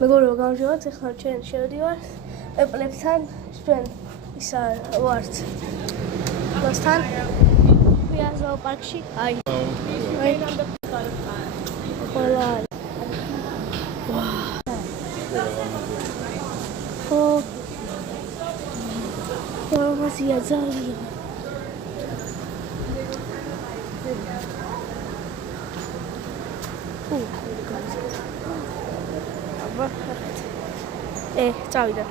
მეგობრებო, გამარჯობათ, ახლა ჩვენ შევდივართ პეპლებთან, ჩვენ ისა ვართ ლოსთან ვიაზო პარკში, აი ყველა მაზია ძალიან წავიდა.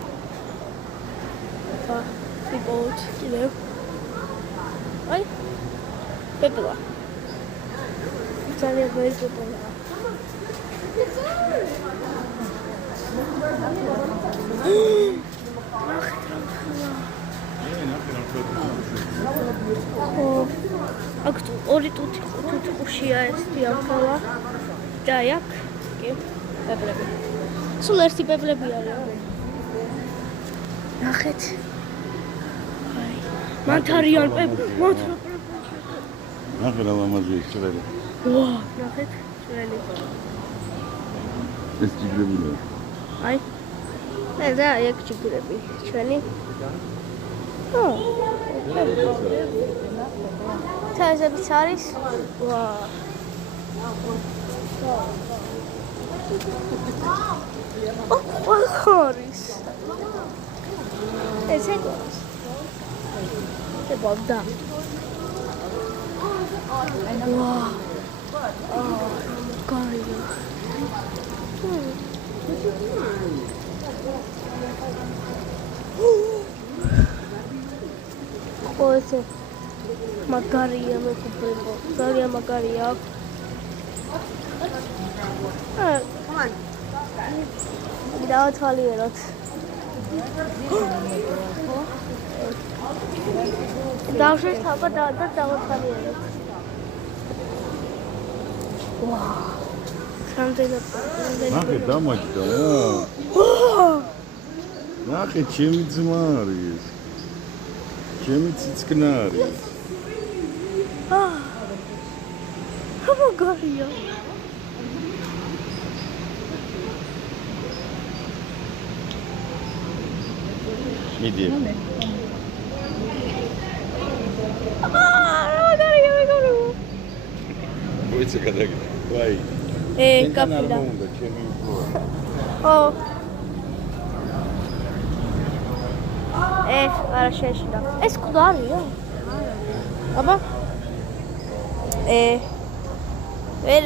ვიპოვოთ კიდევ. აი, პეპლა. ძალიან ბევრი პეპლა. აქ ორი თუთი ყუშია ეს დიახლა. და აქ კი პეპლები. სულ ერთი პეპლები არის. ნახეთ. აი, მანთარიან პეპლები. ნახე რა ლამაზი ჭრელი. ვა, ნახეთ, ჭრელი. ეს ჭრებია. აი. და აქ ჭრები, ჩვენი. თაზებიც არის. ვა. ხორის. ეს ეგოს. ებოდა. ვა. კარია. ყოზე. მაგარია მეგობრებო. ძალიან მაგარია. დავათვალიეროთ. დავშეთავა და დავათვალიეროთ. ვა. ნახე დამაჯდა. ნახე ჩემი ძმა არის. ჩემი ციცკნა არის. მაგარია. მიდი. მაგარია მეგობრებო. ვიცი გადაგი. ვაი. კაფედა. ჩემი უფრო. არა შეშიდა. ეს კუდარია? აბა. ვერ